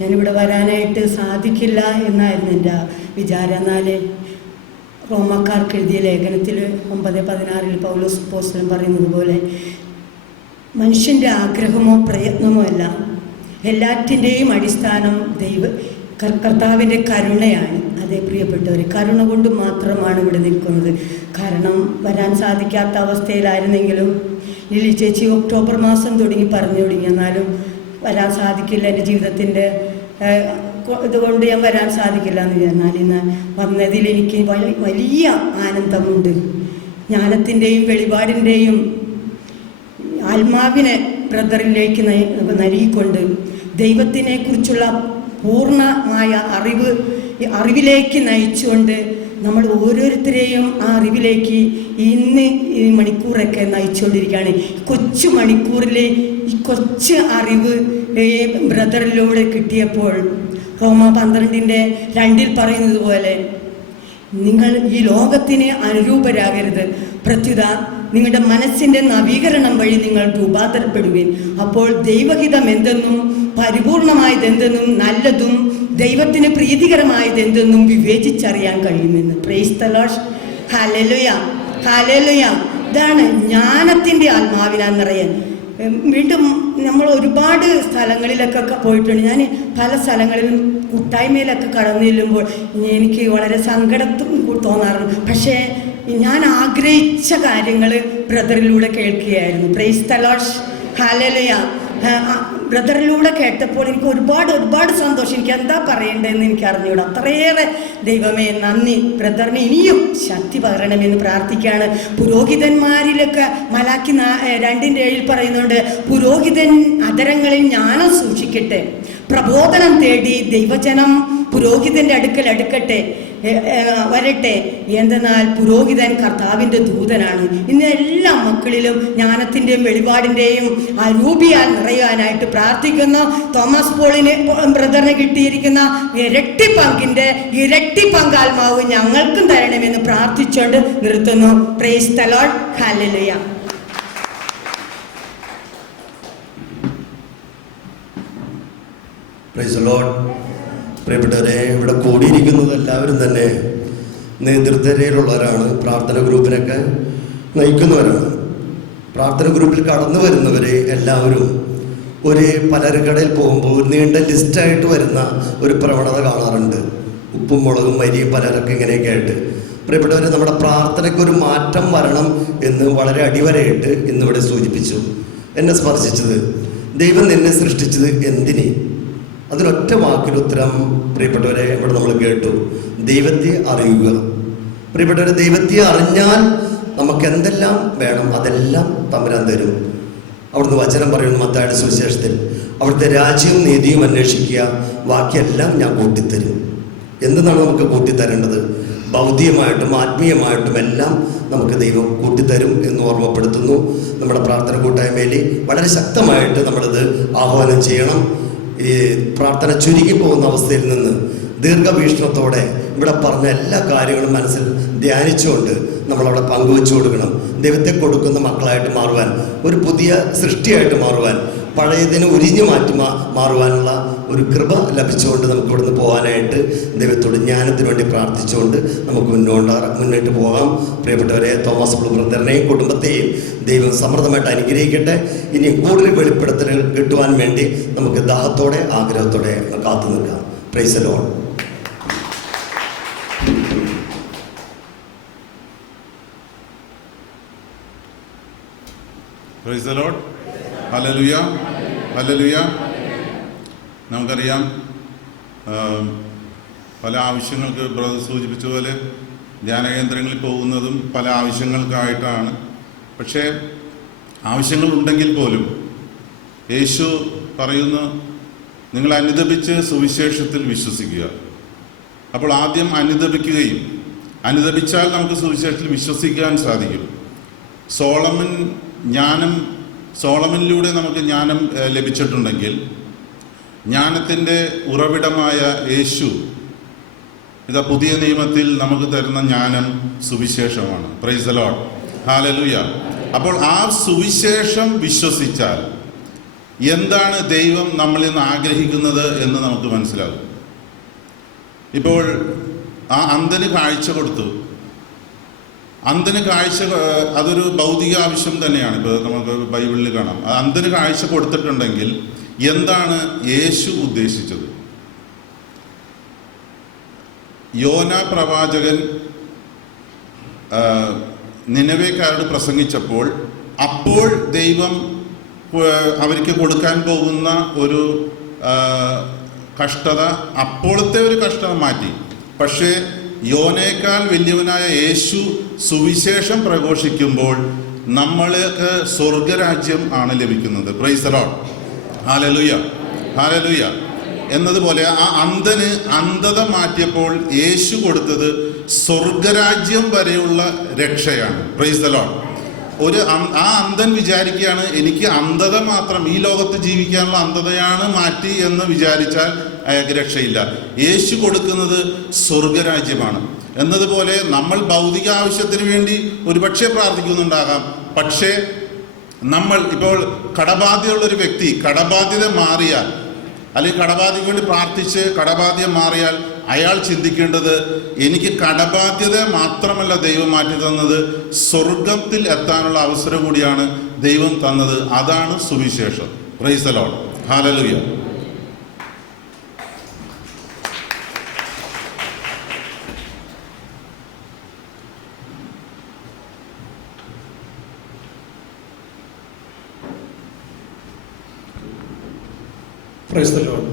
ഞാനിവിടെ വരാനായിട്ട് സാധിക്കില്ല എന്നായിരുന്നു എൻ്റെ വിചാരം. എന്നാൽ റോമാക്കാർക്ക് എഴുതിയ ലേഖനത്തിൽ 9:16 പൗലോസ് അപ്പോസ്തലൻ പറയുന്നത് പോലെ മനുഷ്യൻ്റെ ആഗ്രഹമോ പ്രയത്നമോ അല്ല, എല്ലാറ്റിൻ്റെയും അടിസ്ഥാനം കർത്താവിൻ്റെ കരുണയാണ്. അതേ പ്രിയപ്പെട്ടവർ, കരുണ കൊണ്ട് മാത്രമാണ് ഇവിടെ നിൽക്കുന്നത്. കാരണം വരാൻ സാധിക്കാത്ത അവസ്ഥയിലായിരുന്നെങ്കിലും ലിലി ചേച്ചി ഒക്ടോബർ മാസം പറഞ്ഞു തുടങ്ങി, എന്നാലും വരാൻ സാധിക്കില്ല, എൻ്റെ ജീവിതത്തിൻ്റെ ഇതുകൊണ്ട് ഞാൻ വരാൻ സാധിക്കില്ല എന്ന്. എന്നാൽ ഇന്ന് വന്നതിൽ എനിക്ക് വലിയ ആനന്ദമുണ്ട്. ജ്ഞാനത്തിൻ്റെയും വെളിപാടിൻ്റെയും ആത്മാവിനെ ബ്രദറിലേക്ക് നൽകിക്കൊണ്ട് ദൈവത്തിനെക്കുറിച്ചുള്ള പൂർണ്ണമായ അറിവിലേക്ക് നയിച്ചുകൊണ്ട് നമ്മൾ ഓരോരുത്തരെയും ആ അറിവിലേക്ക് ഇന്ന് ഈ മണിക്കൂറൊക്കെ നയിച്ചുകൊണ്ടിരിക്കുകയാണ്. കൊച്ചു മണിക്കൂറിൽ ഈ കൊച്ചു അറിവ് ബ്രദറിലൂടെ കിട്ടിയപ്പോൾ റോമ 12:2 പറയുന്നത് പോലെ നിങ്ങൾ ഈ ലോകത്തിന് അനുരൂപരാകരുത്, പ്രത്യുത നിങ്ങളുടെ മനസ്സിൻ്റെ നവീകരണം വഴി നിങ്ങൾ രൂപാന്തരപ്പെടുവിൻ. അപ്പോൾ ദൈവഹിതം എന്തെന്നും പരിപൂർണമായതെന്തെന്നും നല്ലതും ദൈവത്തിന് പ്രീതികരമായതെന്തെന്നും വിവേചിച്ചറിയാൻ കഴിയുമെന്ന്. Price the lord. Hallelujah, hallelujah. ഇതാണ് ജ്ഞാനത്തിൻ്റെ ആത്മാവിനാൽ നിറയാൻ. വീണ്ടും നമ്മൾ ഒരുപാട് സ്ഥലങ്ങളിലൊക്കെ പോയിട്ടുണ്ട്. ഞാൻ പല സ്ഥലങ്ങളിലും കൂട്ടായ്മയിലൊക്കെ കടന്നു ചെല്ലുമ്പോൾ എനിക്ക് വളരെ സങ്കടം തോന്നാറുണ്ട്. പക്ഷേ ഞാൻ ആഗ്രഹിച്ച കാര്യങ്ങൾ ബ്രദറിലൂടെ കേൾക്കുകയായിരുന്നു. Praise the lord. ഹല്ലേലൂയ. ബ്രദറിലൂടെ കേട്ടപ്പോൾ എനിക്ക് ഒരുപാട് സന്തോഷം. എനിക്ക് എന്താ പറയേണ്ടതെന്ന് എനിക്ക് അറിഞ്ഞൂടാ. അത്രയേറെ ദൈവമേ നന്ദി. ബ്രദറിന് ഇനിയും ശക്തി പകരണമെന്ന് പ്രാർത്ഥിക്കുകയാണ്. പുരോഹിതന്മാരിലൊക്കെ മലാക്കി 2:7 പറയുന്നുണ്ട്, പുരോഹിതൻ അധരങ്ങളിൽ ജ്ഞാനം സൂക്ഷിക്കട്ടെ, പ്രബോധനം തേടി ദൈവജനം പുരോഹിതന്റെ അടുക്കട്ടെ വരട്ടെ. എന്തെന്നാൽ പുരോഹിതൻ കർത്താവിൻ്റെ ദൂതനാണ്. ഇന്ന് എല്ലാ മക്കളിലും ജ്ഞാനത്തിൻ്റെയും വെളിപാടിൻ്റെയും അരൂപിയാൽ നിറയാനായിട്ട് പ്രാർത്ഥിക്കുന്നു. തോമസ് പോളിന് ബ്രദറിന് കിട്ടിയിരിക്കുന്ന ഇരട്ടി പങ്കാത്മാവ് ഞങ്ങൾക്കും തരണമെന്ന് പ്രാർത്ഥിച്ചുകൊണ്ട് നിർത്തുന്നു. Price the lord. Hallelujah. Price the Lord. പ്രിയപ്പെട്ടവരെ, ഇവിടെ കൂടിയിരിക്കുന്നത് എല്ലാവരും തന്നെ നേതൃത്വരയിലുള്ളവരാണ്. പ്രാർത്ഥന ഗ്രൂപ്പിനൊക്കെ നയിക്കുന്നവരാണ്. പ്രാർത്ഥന ഗ്രൂപ്പിൽ കടന്നു വരുന്നവരെ എല്ലാവരും പലചരക്കടയിൽ പോകുമ്പോൾ ഒരു നീണ്ട ലിസ്റ്റായിട്ട് വരുന്ന ഒരു പ്രവണത കാണാറുണ്ട്. ഉപ്പും മുളകും മരിയും പലരൊക്കെ ഇങ്ങനെയൊക്കെ ആയിട്ട്. പ്രിയപ്പെട്ടവരെ, നമ്മുടെ പ്രാർത്ഥനയ്ക്കൊരു മാറ്റം വരണം എന്ന് വളരെ അടിവരയിട്ട് ഇന്നിവിടെ സൂചിപ്പിച്ചു. എന്നെ സ്പർശിച്ചത്, ദൈവം നിന്നെ സൃഷ്ടിച്ചത് എന്തിന്? അതിനൊറ്റ വാക്കിൽ ഉത്തരം പ്രിയപ്പെട്ടവരെ ഇവിടെ നമ്മൾ കേട്ടു. ദൈവത്തെ അറിയുക. പ്രിയപ്പെട്ടവരെ, ദൈവത്തെ അറിഞ്ഞാൽ നമുക്ക് എന്തെല്ലാം വേണം അതെല്ലാം തമ്പുരാൻ തരും. അവിടുന്ന് വചനം പറയുന്നു മത്തായിയുടെ സുവിശേഷത്തിൽ, അവിടുത്തെ രാജ്യവും നീതിയും അന്വേഷിക്കുക, ബാക്കിയെല്ലാം ഞാൻ കൂട്ടിത്തരും. എന്തെന്നാണ് നമുക്ക് കൂട്ടിത്തരേണ്ടത്? ഭൗതികമായിട്ടും ആത്മീയമായിട്ടും എല്ലാം നമുക്ക് ദൈവം കൂട്ടിത്തരും എന്ന് ഓർമ്മപ്പെടുത്തുന്നു. നമ്മുടെ പ്രാർത്ഥന കൂട്ടായ്മയിൽ വളരെ ശക്തമായിട്ട് നമ്മളിത് ആഹ്വാനം ചെയ്യണം. ഈ പ്രാർത്ഥന ചുരുങ്ങി പോകുന്ന അവസ്ഥയിൽ നിന്ന് ദീർഘവീക്ഷണത്തോടെ ഇവിടെ പറഞ്ഞ എല്ലാ കാര്യങ്ങളും മനസ്സിൽ ധ്യാനിച്ചുകൊണ്ട് നമ്മളവിടെ പങ്കുവെച്ചു കൊടുക്കണം. ദൈവത്തെ കൊടുക്കുന്ന മക്കളായിട്ട് മാറുവാൻ, ഒരു പുതിയ സൃഷ്ടിയായിട്ട് മാറുവാൻ, പഴയതിനെ ഉരിഞ്ഞു മാറ്റി മാറുവാനുള്ള ഒരു കൃപ ലഭിച്ചുകൊണ്ട് നമുക്ക് ഇവിടുന്ന് പോകാനായിട്ട് ദൈവത്തോട് ജ്ഞാനത്തിന് വേണ്ടി പ്രാർത്ഥിച്ചുകൊണ്ട് നമുക്ക് മുന്നോട്ട് പോകാം. പ്രിയപ്പെട്ടവരെ, തോമസ് ബ്രദറിനെയും കുടുംബത്തെയും ദൈവം സമൃദ്ധമായിട്ട് അനുഗ്രഹിക്കട്ടെ. ഇനി കൂടുതൽ വെളിപ്പെടുത്തലുകൾ കിട്ടുവാൻ വേണ്ടി നമുക്ക് ദാഹത്തോടെ ആഗ്രഹത്തോടെ കാത്തു നിൽക്കാം. Price the lord. Praise the lord. Hallelujah, hallelujah. നമുക്കറിയാം, പല ആവശ്യങ്ങൾക്ക് ബ്രദർ സൂചിപ്പിച്ച പോലെ ധ്യാനകേന്ദ്രങ്ങളിൽ പോകുന്നതും പല ആവശ്യങ്ങൾക്കായിട്ടാണ്. പക്ഷേ ആവശ്യങ്ങളുണ്ടെങ്കിൽ പോലും യേശു പറയുന്നു, നിങ്ങൾ അനുദപിച്ച് സുവിശേഷത്തിൽ വിശ്വസിക്കുക. അപ്പോൾ ആദ്യം അനുദപിക്കുകയും, അനുദപിച്ചാൽ നമുക്ക് സുവിശേഷത്തിൽ വിശ്വസിക്കാൻ സാധിക്കും. സോളമനിലൂടെ നമുക്ക് ജ്ഞാനം ലഭിച്ചിട്ടുണ്ടെങ്കിൽ ജ്ഞാനത്തിൻ്റെ ഉറവിടമായ യേശു ഇതാ പുതിയ നിയമത്തിൽ നമുക്ക് തരുന്ന ജ്ഞാനം സുവിശേഷമാണ്. Praise the lord. ഹല്ലേലൂയ. അപ്പോൾ ആ സുവിശേഷം വിശ്വസിച്ചാൽ എന്താണ് ദൈവം നമ്മളിൽ നിന്ന് ആഗ്രഹിക്കുന്നത് എന്ന് നമുക്ക് മനസ്സിലാകും. ഇപ്പോൾ ആ അന്ധന് കാഴ്ച കൊടുത്തു. അന്ധന് കാഴ്ച അതൊരു ഭൗതിക ആവശ്യം തന്നെയാണ്. ഇപ്പോൾ നമുക്ക് ബൈബിളിൽ കാണാം. അന്ധന് കാഴ്ച കൊടുത്തിട്ടുണ്ടെങ്കിൽ എന്താണ് യേശു ഉദ്ദേശിച്ചത്? യോന പ്രവാചകൻ നിനവേക്കാരോട് പ്രസംഗിച്ചപ്പോൾ അപ്പോൾ ദൈവം അവർക്ക് കൊടുക്കാൻ പോകുന്ന ഒരു കഷ്ടത, അപ്പോഴത്തെ ഒരു കഷ്ടത മാറ്റി. പക്ഷേ യോനേക്കാൾ വലിയവനായ യേശു സുവിശേഷം പ്രഘോഷിക്കുമ്പോൾ നമ്മൾക്ക് സ്വർഗരാജ്യം ആണ് ലഭിക്കുന്നത്. Price the lord. Hallelujah, hallelujah. എന്നതുപോലെ ആ അന്ധന് അന്ധത മാറ്റിയപ്പോൾ യേശു കൊടുത്തത് സ്വർഗരാജ്യം വരെയുള്ള രക്ഷയാണ്. Price the Lord. ആ അന്ധൻ വിചാരിക്കുകയാണ്, എനിക്ക് അന്ധത മാത്രം, ഈ ലോകത്ത് ജീവിക്കാനുള്ള അന്ധതയാണ് മാറ്റി എന്ന് വിചാരിച്ചാൽ അയാൾക്ക് രക്ഷയില്ല. യേശു കൊടുക്കുന്നത് സ്വർഗരാജ്യമാണ്. എന്നതുപോലെ നമ്മൾ ഭൗതിക ആവശ്യത്തിന് വേണ്ടി ഒരുപക്ഷെ പ്രാർത്ഥിക്കുന്നുണ്ടാകാം, പക്ഷേ നമ്മൾ ഇപ്പോൾ കടബാധ്യതയുള്ളൊരു വ്യക്തി കടബാധ്യത മാറിയാൽ, അല്ലെങ്കിൽ കടബാധ്യതയ്ക്ക് വേണ്ടി പ്രാർത്ഥിച്ച് കടബാധ്യത മാറിയാൽ അയാൾ ചിന്തിക്കേണ്ടത്, എനിക്ക് കടബാധ്യത മാത്രമല്ല ദൈവം മാറ്റി തന്നത്, സ്വർഗത്തിൽ എത്താനുള്ള അവസരം കൂടിയാണ് ദൈവം തന്നത്. അതാണ് സുവിശേഷം. Price the lord. Hallelujah. Price the Lord.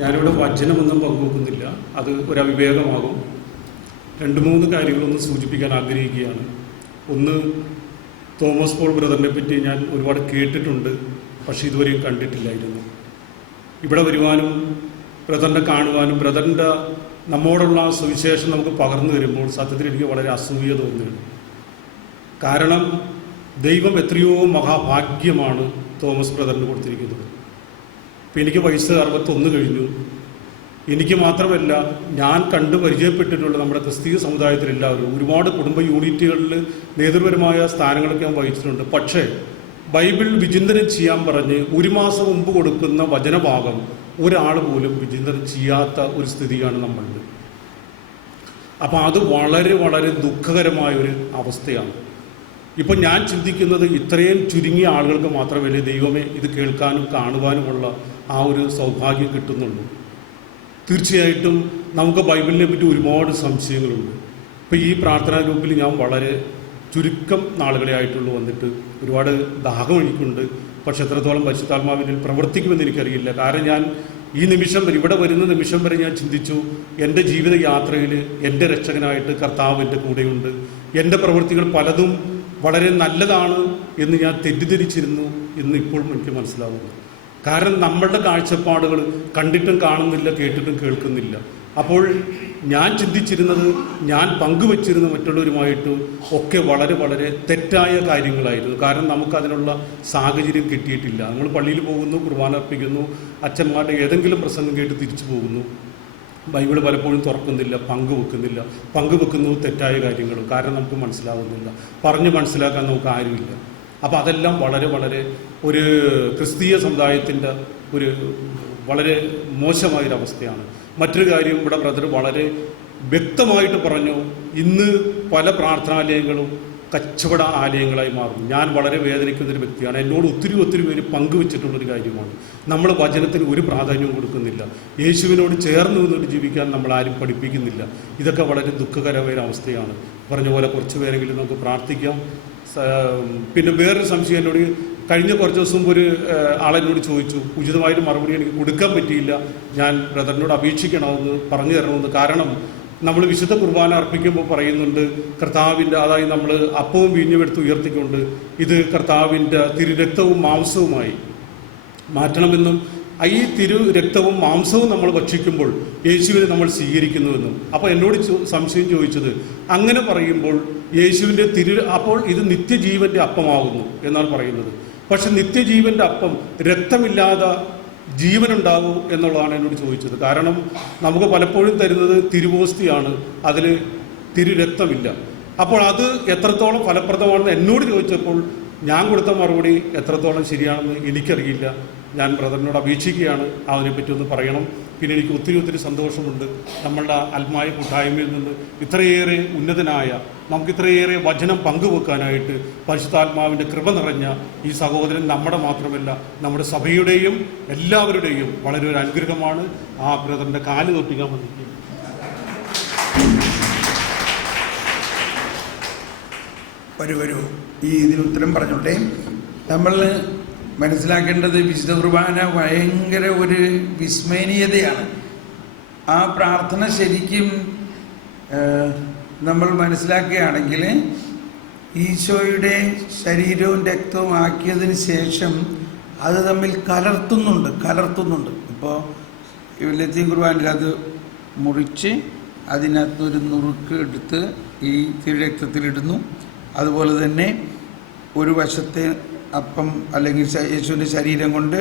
ഞാനിവിടെ വചനമൊന്നും പങ്കുവെക്കുന്നില്ല, അത് ഒരു അവിവേകമാകും. 2-3 കാര്യങ്ങളൊന്ന് സൂചിപ്പിക്കാൻ ആഗ്രഹിക്കുകയാണ്. ഒന്ന്, തോമസ് പോൾ ബ്രദറിനെ പറ്റി ഞാൻ ഒരുപാട് കേട്ടിട്ടുണ്ട്, പക്ഷേ ഇതുവരെയും കണ്ടിട്ടില്ലായിരുന്നു. ഇവിടെ വരുവാനും ബ്രദറിനെ കാണുവാനും ബ്രദറിൻ്റെ നമ്മോടുള്ള സുവിശേഷം നമുക്ക് പകർന്നു തരുമ്പോൾ സത്യത്തിൽ എനിക്ക് വളരെ അസൂയ തോന്നുകയാണ്. കാരണം ദൈവം എത്രയോ മഹാഭാഗ്യമാണ് തോമസ് ബ്രദറിന് കൊടുത്തിരിക്കുന്നത്. ഇപ്പം എനിക്ക് വയസ്സ് 61 കഴിഞ്ഞു. എനിക്ക് മാത്രമല്ല, ഞാൻ കണ്ടു പരിചയപ്പെട്ടിട്ടുള്ള നമ്മുടെ ക്രിസ്തീയ സമുദായത്തിലെല്ലാവരും ഒരുപാട് കുടുംബ യൂണിറ്റുകളിൽ നേതൃപരമായ സ്ഥാനങ്ങളൊക്കെ ഞാൻ വഹിച്ചിട്ടുണ്ട്. പക്ഷേ ബൈബിൾ വിചിന്തനം ചെയ്യാൻ പറഞ്ഞ് 1 മാസം മുമ്പ് കൊടുക്കുന്ന വചനഭാഗം ഒരാൾ പോലും വിചിന്തനം ചെയ്യാത്ത ഒരു സ്ഥിതിയാണ് നമ്മളുടെ. അപ്പം അത് വളരെ വളരെ ദുഃഖകരമായൊരു അവസ്ഥയാണ്. ഇപ്പം ഞാൻ ചിന്തിക്കുന്നത്, ഇത്രയും ചുരുങ്ങിയ ആളുകൾക്ക് മാത്രമല്ലേ ദൈവമേ ഇത് കേൾക്കാനും കാണുവാനുമുള്ള ആ ഒരു സൗഭാഗ്യം കിട്ടുന്നുള്ളൂ. തീർച്ചയായിട്ടും നമുക്ക് ബൈബിളിനെ പറ്റി ഒരുപാട് സംശയങ്ങളുണ്ട്. ഇപ്പോൾ ഈ പ്രാർത്ഥനാ ഗ്രൂപ്പിൽ ഞാൻ വളരെ ചുരുക്കം നാളുകളെ ആയിട്ടുള്ളൂ വന്നിട്ട്. ഒരുപാട് ദാഹം എനിക്കുണ്ട്, പക്ഷെ എത്രത്തോളം പരിശുദ്ധാത്മാവിൽ പ്രവർത്തിക്കുമെന്ന് എനിക്കറിയില്ല. കാരണം ഞാൻ ഈ നിമിഷം വരെ, ഇവിടെ വരുന്ന നിമിഷം വരെ ഞാൻ ചിന്തിച്ചു, എൻ്റെ ജീവിത യാത്രയിൽ എൻ്റെ രക്ഷകനായിട്ട് കർത്താവ് എൻ്റെ കൂടെയുണ്ട്. എൻ്റെ പ്രവൃത്തികൾ പലതും വളരെ നല്ലതാണ് എന്ന് ഞാൻ തെറ്റിദ്ധരിച്ചിരുന്നു എന്ന് ഇപ്പോഴും എനിക്ക് മനസ്സിലാവുന്നു. കാരണം നമ്മളുടെ കാഴ്ചപ്പാടുകൾ കണ്ടിട്ടും കാണുന്നില്ല, കേട്ടിട്ടും കേൾക്കുന്നില്ല. അപ്പോൾ ഞാൻ ചിന്തിച്ചിരുന്നത്, ഞാൻ പങ്കുവച്ചിരുന്ന മറ്റുള്ളവരുമായിട്ട് ഒക്കെ വളരെ വളരെ തെറ്റായ കാര്യങ്ങളായിരുന്നു. കാരണം നമുക്കതിനുള്ള സാഹചര്യം കിട്ടിയിട്ടില്ല. നമ്മൾ പള്ളിയിൽ പോകുന്നു, കുർബാന അർപ്പിക്കുന്നു, അച്ഛന്മാരുടെ ഏതെങ്കിലും പ്രസംഗം കേട്ട് തിരിച്ചു പോകുന്നു. ബൈബിൾ പലപ്പോഴും തുറക്കുന്നില്ല, പങ്കുവെക്കുന്നു തെറ്റായ കാര്യങ്ങൾ. കാരണം നമുക്ക് മനസ്സിലാവുന്നില്ല, പറഞ്ഞ് മനസ്സിലാക്കാൻ നമുക്ക് ആരുമില്ല. അപ്പോൾ അതെല്ലാം വളരെ വളരെ ഒരു ക്രിസ്തീയ സമുദായത്തിൻ്റെ ഒരു വളരെ മോശമായൊരവസ്ഥയാണ്. മറ്റൊരു കാര്യം, ഇവിടെ ബ്രദർ വളരെ വ്യക്തമായിട്ട് പറഞ്ഞു, ഇന്ന് പല പ്രാർത്ഥനാലയങ്ങളും കച്ചവട ആലയങ്ങളായി മാറുന്നു. ഞാൻ വളരെ വേദനിക്കുന്നൊരു വ്യക്തിയാണ്. എന്നോട് ഒത്തിരി പേര് പങ്കുവെച്ചിട്ടുള്ളൊരു കാര്യമാണ്. നമ്മൾ വചനത്തിന് ഒരു പ്രാധാന്യവും കൊടുക്കുന്നില്ല. യേശുവിനോട് ചേർന്ന് നിന്നിട്ട് ജീവിക്കാൻ നമ്മളാരും പഠിപ്പിക്കുന്നില്ല. ഇതൊക്കെ വളരെ ദുഃഖകരമായ അവസ്ഥയാണ്. പറഞ്ഞ പോലെ കുറച്ച് പേരെങ്കിലും നമുക്ക് പ്രാർത്ഥിക്കാം. പിന്നെ വേറൊരു സംശയം, എന്നോട് കഴിഞ്ഞ കുറച്ച് ദിവസം മുമ്പ് ഒരു ആളെന്നോട് ചോദിച്ചു, ഉചിതമായിട്ട് മറുപടി എനിക്ക് കൊടുക്കാൻ പറ്റിയില്ല. ഞാൻ ബ്രദറിനോട് അപേക്ഷിക്കണമെന്ന് പറഞ്ഞു തരണമെന്ന്. കാരണം നമ്മൾ വിശുദ്ധ കുർബാന അർപ്പിക്കുമ്പോൾ പറയുന്നുണ്ട്, കർത്താവിൻ്റെ, അതായത് നമ്മൾ അപ്പവും വീഞ്ഞും എടുത്ത് ഉയർത്തിക്കൊണ്ട് ഇത് കർത്താവിൻ്റെ തിരുരക്തവും മാംസവുമായി മാറ്റണമെന്നും, ഈ തിരു രക്തവും മാംസവും നമ്മൾ ഭക്ഷിക്കുമ്പോൾ യേശുവിനെ നമ്മൾ സ്വീകരിക്കുന്നുവെന്നും. അപ്പോൾ എന്നോട് സംശയം ചോദിച്ചത്, അങ്ങനെ പറയുമ്പോൾ യേശുവിൻ്റെ അപ്പോൾ ഇത് നിത്യജീവൻ്റെ അപ്പമാകുന്നു എന്നാണ് പറയുന്നത്. പക്ഷെ നിത്യജീവൻ്റെ അപ്പം രക്തമില്ലാതെ ജീവനുണ്ടാവൂ എന്നുള്ളതാണ് എന്നോട് ചോദിച്ചത്. കാരണം നമുക്ക് പലപ്പോഴും തരുന്നത് തിരുവോസ്തിയാണ്, അതിൽ തിരുരക്തമില്ല. അപ്പോൾ അത് എത്രത്തോളം ഫലപ്രദമാണെന്ന് എന്നോട് ചോദിച്ചപ്പോൾ ഞാൻ കൊടുത്ത മറുപടി എത്രത്തോളം ശരിയാണെന്ന് എനിക്കറിയില്ല. ഞാൻ ബ്രദറിനോട് അപേക്ഷിക്കുകയാണ് അതിനെപ്പറ്റി ഒന്ന് പറയണം. പിന്നെ എനിക്ക് ഒത്തിരി സന്തോഷമുണ്ട്, നമ്മളുടെ ആത്മായ കൂട്ടായ്മയിൽ നിന്ന് ഇത്രയേറെ ഉന്നതനായ, നമുക്കിത്രയേറെ വചനം പങ്കുവെക്കാനായിട്ട് പരിശുദ്ധാത്മാവിൻ്റെ കൃപ നിറഞ്ഞ ഈ സഹോദരൻ നമ്മുടെ മാത്രമല്ല, നമ്മുടെ സഭയുടെയും എല്ലാവരുടെയും വളരെ ഒരു അനുഗ്രഹമാണ്. ആ ബ്രദറിൻ്റെ കാല് തൊട്ടിക്കാൻ വന്നിരിക്കും. വരൂ ഈ ഇതിന് ഉത്തരം പറഞ്ഞോട്ടെ. നമ്മൾ മനസ്സിലാക്കേണ്ടത്, വിശുദ്ധ കുർബാന ഭയങ്കര ഒരു വിസ്മരണീയതയാണ്. ആ പ്രാർത്ഥന ശരിക്കും നമ്മൾ മനസ്സിലാക്കുകയാണെങ്കിൽ, ഈശോയുടെ ശരീരവും രക്തവും ആക്കിയതിന് ശേഷം അത് തമ്മിൽ കലർത്തുന്നുണ്ട്. ഇപ്പോൾ ലത്തീൻ കുർബാനയിൽ അത് മുറിച്ച് അതിനകത്തൊരു നുറുക്ക് എടുത്ത് ഈ തിരുരക്തത്തിലിടുന്നു. അതുപോലെ തന്നെ ഒരു വശത്തെ അപ്പം അല്ലെങ്കിൽ യേശുവിൻ്റെ ശരീരം കൊണ്ട്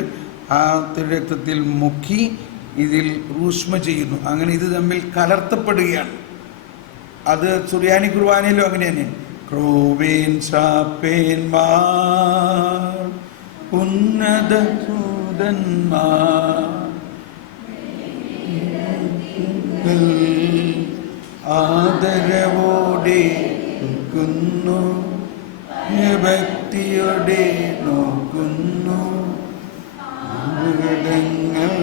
ആ തിരുരക്തത്തിൽ മുക്കി ഇതിൽ റൂഷ്മ ചെയ്യുന്നു. അങ്ങനെ ഇത് തമ്മിൽ കലർത്തപ്പെടുകയാണ്. അത് സുറിയാനി കുർബാനയിലും അങ്ങനെ തന്നെ. ക്രോവേൻ ശ്രാപ്പേന്മാർ ഉന്നത ദൂതന്മാർ ആദരവോടെ നോക്കുന്നു, ഭക്തിയോടെ നോക്കുന്നു, അപകടങ്ങൾ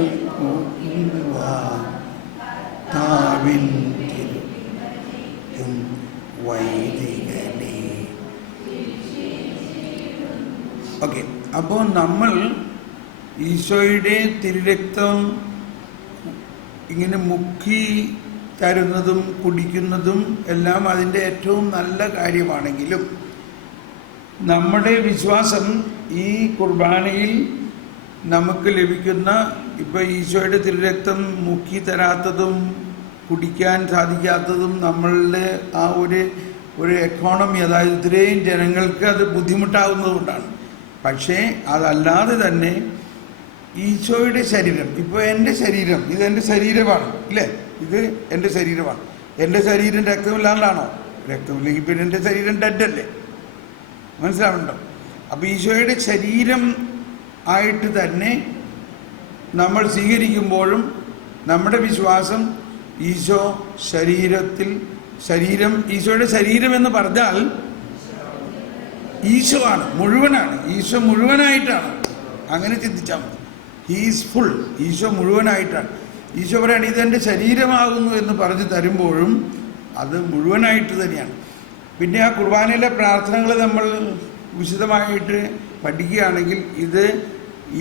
താവിൻ വൈദികനെ. ഓക്കെ, അപ്പോൾ നമ്മൾ ഈശോയുടെ തിരുരക്തം ഇങ്ങനെ മുക്കി തരുന്നതും കുടിക്കുന്നതും എല്ലാം അതിൻ്റെ ഏറ്റവും നല്ല കാര്യമാണെങ്കിലും നമ്മുടെ വിശ്വാസം ഈ കുർബാനയിൽ നമുക്ക് ലഭിക്കുന്ന ഇപ്പോൾ ഈശോയുടെ തിരുരക്തം മുക്കി തരാത്തതും കുടിക്കാൻ സാധിക്കാത്തതും നമ്മളുടെ ആ ഒരു എക്കോണമി, അതായത് ഇത്രയും ജനങ്ങൾക്ക് അത് ബുദ്ധിമുട്ടാകുന്നതുകൊണ്ടാണ്. പക്ഷേ അതല്ലാതെ തന്നെ ഈശോയുടെ ശരീരം, ഇപ്പോൾ എൻ്റെ ശരീരം, ഇതെൻ്റെ ശരീരമാണ് ഇല്ലേ, ഇത് എൻ്റെ ശരീരമാണ്. എൻ്റെ ശരീരം രക്തമില്ലാണ്ടാണോ? രക്തമില്ലെങ്കിൽ പിന്നെ എൻ്റെ ശരീരം ഡെഡല്ലേ? മനസ്സിലാവുന്നുണ്ടോ? അപ്പോൾ ഈശോയുടെ ശരീരം ആയിട്ട് തന്നെ നമ്മൾ സ്വീകരിക്കുമ്പോഴും നമ്മുടെ വിശ്വാസം ഈശോ ഈശോയുടെ ശരീരം എന്ന് പറഞ്ഞാൽ ഈശോ ആണ്, മുഴുവനാണ്. ഈശോ മുഴുവനായിട്ടാണ്. അങ്ങനെ ചിന്തിച്ചാൽ മതി. He's full. ഈശോ മുഴുവനായിട്ടാണ്. ഈശോ പറയാണ് ഇതെൻ്റെ ശരീരമാകുന്നു എന്ന് പറഞ്ഞു തരുമ്പോഴും അത് മുഴുവനായിട്ട് തന്നെയാണ്. പിന്നെ ആ കുർബാനയിലെ പ്രാർത്ഥനകൾ നമ്മൾ വിശദമായിട്ട് പഠിക്കുകയാണെങ്കിൽ ഇത്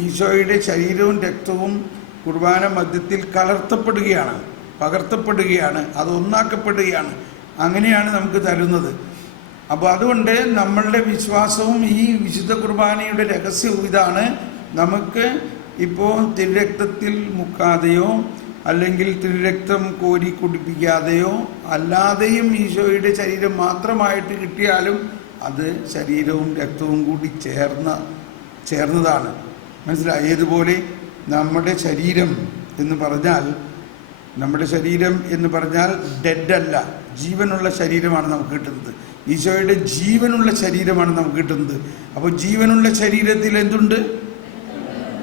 ഈശോയുടെ ശരീരവും രക്തവും കുർബാന മധ്യത്തിൽ കലർത്തപ്പെടുകയാണ്, പകർത്തപ്പെടുകയാണ്, അത് ഒന്നാക്കപ്പെടുകയാണ്. അങ്ങനെയാണ് നമുക്ക് തരുന്നത്. അപ്പോൾ അതുകൊണ്ട് നമ്മളുടെ വിശ്വാസവും ഈ വിശുദ്ധ കുർബാനയുടെ രഹസ്യവും ഇതാണ്. നമുക്ക് ഇപ്പോൾ തിരുരക്തത്തിൽ മുക്കാതെയോ അല്ലെങ്കിൽ തിരുരക്തം കോരി കുടിപ്പിക്കാതെയോ അല്ലാതെയും ഈശോയുടെ ശരീരം മാത്രമായിട്ട് കിട്ടിയാലും അത് ശരീരവും രക്തവും കൂടി ചേർന്നതാണ്. മനസ്സിലായി? ഏതുപോലെ നമ്മുടെ ശരീരം എന്ന് പറഞ്ഞാൽ ഡെഡ് അല്ല, ജീവനുള്ള ശരീരമാണ് നമുക്ക് കിട്ടുന്നത്. ഈശോയുടെ ജീവനുള്ള ശരീരമാണ് നമുക്ക് കിട്ടുന്നത്. അപ്പോൾ ജീവനുള്ള ശരീരത്തിൽ എന്തുണ്ട്?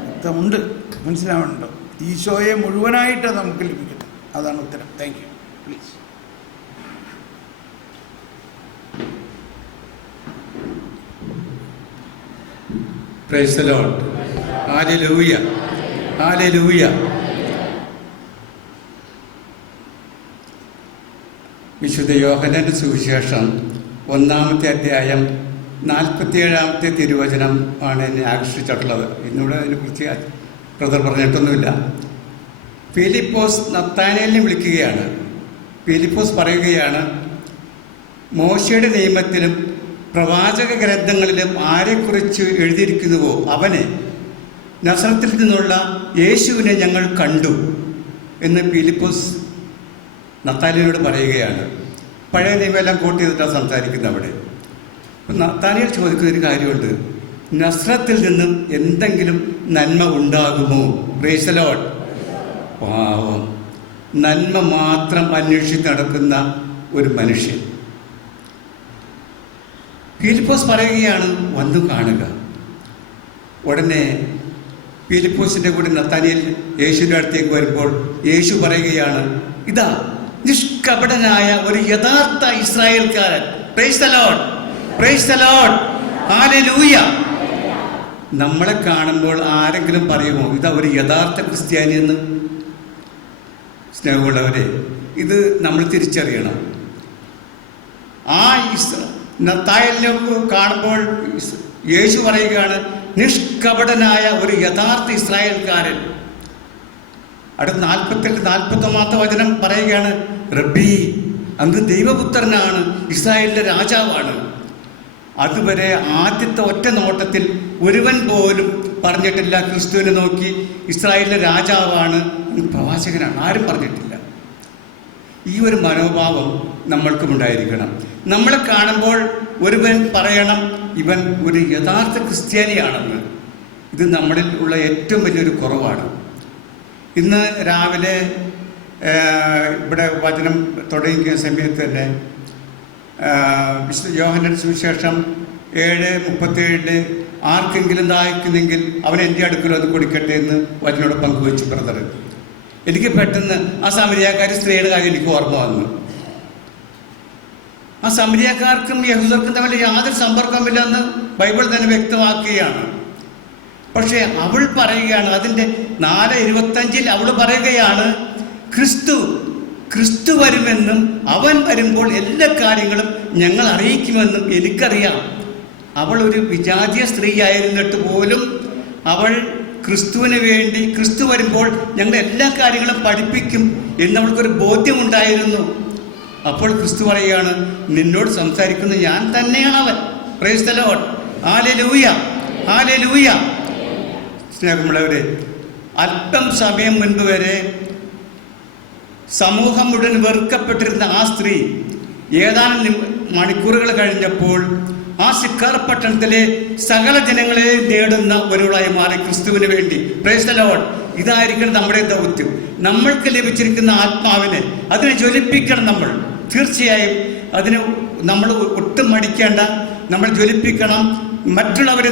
രക്തമുണ്ട്. മനസ്സിലാവുന്നുണ്ടോ? ഈശോയെ മുഴുവനായിട്ട് നമുക്ക് ലഭിക്കുന്നത്. അതാണ് ഉത്തരം. Thank you. Please. Price the lord. Hallelujah, hallelujah. വിശുദ്ധ യോഹന്നാന്റെ സുവിശേഷം 1-ാമത്തെ അധ്യായം 47-ാമത്തെ തിരുവചനം ആണ് എന്നെ ആകർഷിച്ചിട്ടുള്ളത്. ഇന്നിവിടെ അതിനെക്കുറിച്ച് ബ്രദർ പറഞ്ഞിട്ടൊന്നുമില്ല. ഫിലിപ്പോസ് നത്താനേലിനെ വിളിക്കുകയാണ്. ഫിലിപ്പോസ് പറയുകയാണ്, മോശയുടെ നിയമത്തിലും പ്രവാചക ഗ്രന്ഥങ്ങളിലും ആരെക്കുറിച്ച് എഴുതിയിരിക്കുന്നുവോ അവനെ, നസറത്തിൽ നിന്നുള്ള യേശുവിനെ ഞങ്ങൾ കണ്ടു എന്ന് ഫിലിപ്പോസ് നത്താനിയോട് പറയുകയാണ്. പഴയ നിയമമെല്ലാം കോട്ട് ചെയ്തിട്ടാണ് സംസാരിക്കുന്നത് അവിടെ. നത്താനിയൽ ചോദിക്കുന്നൊരു കാര്യമുണ്ട്, നസ്രത്തിൽ നിന്നും എന്തെങ്കിലും നന്മ ഉണ്ടാകുമോ? Price the Lord. പാവം, നന്മ മാത്രം അന്വേഷിച്ച് നടക്കുന്ന ഒരു മനുഷ്യൻ. ഫിലിപ്പോസ് പറയുകയാണ്, വന്നു കാണുക. ഉടനെ ഫിലിപ്പോസിൻ്റെ കൂടെ നത്താനിയേൽ യേശുവിൻ്റെ അടുത്തേക്ക് വരുമ്പോൾ യേശു പറയുകയാണ്, ഇതാ നിഷ്കപടനായ ഒരു യഥാർത്ഥ ഇസ്രായേൽക്കാരൻ. Praise the lord, praise the lord, hallelujah. നമ്മളെ കാണുമ്പോൾ ആരെങ്കിലും പറയുമോ ഇതാ ഒരു യഥാർത്ഥ ക്രിസ്ത്യാനി എന്ന്? സ്നേഹമുള്ളവരെ, ഇത് നമ്മൾ തിരിച്ചറിയണം. ആ നത്തായേലിനെ കാണുമ്പോൾ യേശു പറയുകയാണ്, നിഷ്കപടനായ ഒരു യഥാർത്ഥ ഇസ്രായേൽക്കാരൻ. അടുത്ത 48-49 വചനം പറയുകയാണ്, റബ്ബി, അങ്ങ് ദൈവപുത്രനാണ്, ഇസ്രായേലിൻ്റെ രാജാവാണ്. അതുവരെ ആദ്യത്തെ ഒറ്റ നോട്ടത്തിൽ ഒരുവൻ പോലും പറഞ്ഞിട്ടില്ല ക്രിസ്തുവിനെ നോക്കി ഇസ്രായേലിൻ്റെ രാജാവാണ്, പ്രവാചകനാണ്, ആരും പറഞ്ഞിട്ടില്ല. ഈ ഒരു മനോഭാവം നമ്മൾക്കും ഉണ്ടായിരിക്കണം. നമ്മളെ കാണുമ്പോൾ ഒരുവൻ പറയണം ഇവൻ ഒരു യഥാർത്ഥ ക്രിസ്ത്യാനിയാണെന്ന്. ഇത് നമ്മളിൽ ഉള്ള ഏറ്റവും വലിയൊരു കുറവാണ്. ഇന്ന് രാവിലെ ഇവിടെ വചനം തുടങ്ങിയ സമയത്ത് തന്നെ വിശുദ്ധ യോഹന്നാന്റെ സുവിശേഷം 7:37 ആർക്കെങ്കിലും ദാഹിക്കുന്നെങ്കിൽ അവൻ എൻ്റെ അടുക്കൽ അത് കൊടുക്കട്ടെ എന്ന് വചനോട് പങ്കുവെച്ചു ബ്രദർ. എനിക്ക് പെട്ടെന്ന് ആ സമരിയാക്കാരി സ്ത്രീയുടെ കാര്യം എനിക്ക് ഓർമ്മ വന്നു. ആ സമരിയാക്കാർക്കും യഹൂദർക്കും തമ്മിൽ യാതൊരു സമ്പർക്കമില്ലെന്ന് ബൈബിൾ തന്നെ വ്യക്തമാക്കുകയാണ്. പക്ഷേ അവൾ പറയുകയാണ്, അതിൻ്റെ 4:25 അവൾ പറയുകയാണ്, ക്രിസ്തു വരുമെന്നും അവൻ വരുമ്പോൾ എല്ലാ കാര്യങ്ങളും ഞങ്ങൾ അറിയിക്കുമെന്നും എനിക്കറിയാം. അവൾ ഒരു വിജാതീയ സ്ത്രീ ആയിരുന്നിട്ട് പോലും അവൾ ക്രിസ്തുവിന് വേണ്ടി ക്രിസ്തു വരുമ്പോൾ ഞങ്ങൾ എല്ലാ കാര്യങ്ങളും പഠിപ്പിക്കും എന്നവൾക്കൊരു ബോധ്യമുണ്ടായിരുന്നു. അപ്പോൾ ക്രിസ്തു പറയുകയാണ്, നിന്നോട് സംസാരിക്കുന്ന ഞാൻ തന്നെയാണ് അവൻ. Price the lord. Hallelujah, hallelujah. സ്നേഹമുള്ളവരെ, അല്പം സമയം മുൻപ് വരെ സമൂഹം മുഴുവൻ വെറുക്കപ്പെട്ടിരുന്ന ആ സ്ത്രീ ഏതാനും മണിക്കൂറുകൾ കഴിഞ്ഞപ്പോൾ ആ സിക്കാർ പട്ടണത്തിലെ സകല ജനങ്ങളെ നേടുന്ന ഒരുവളായി മാറി ക്രിസ്തുവിന് വേണ്ടി. Price the Lord. ഇതായിരിക്കണം നമ്മുടെ ദൗത്യം. നമ്മൾക്ക് ലഭിച്ചിരിക്കുന്ന ആത്മാവിനെ അതിനെ ജ്വലിപ്പിക്കണം നമ്മൾ. തീർച്ചയായും അതിന് നമ്മൾ ഒട്ടും മടിക്കേണ്ട. നമ്മൾ ജ്വലിപ്പിക്കണം. മറ്റുള്ളവരെ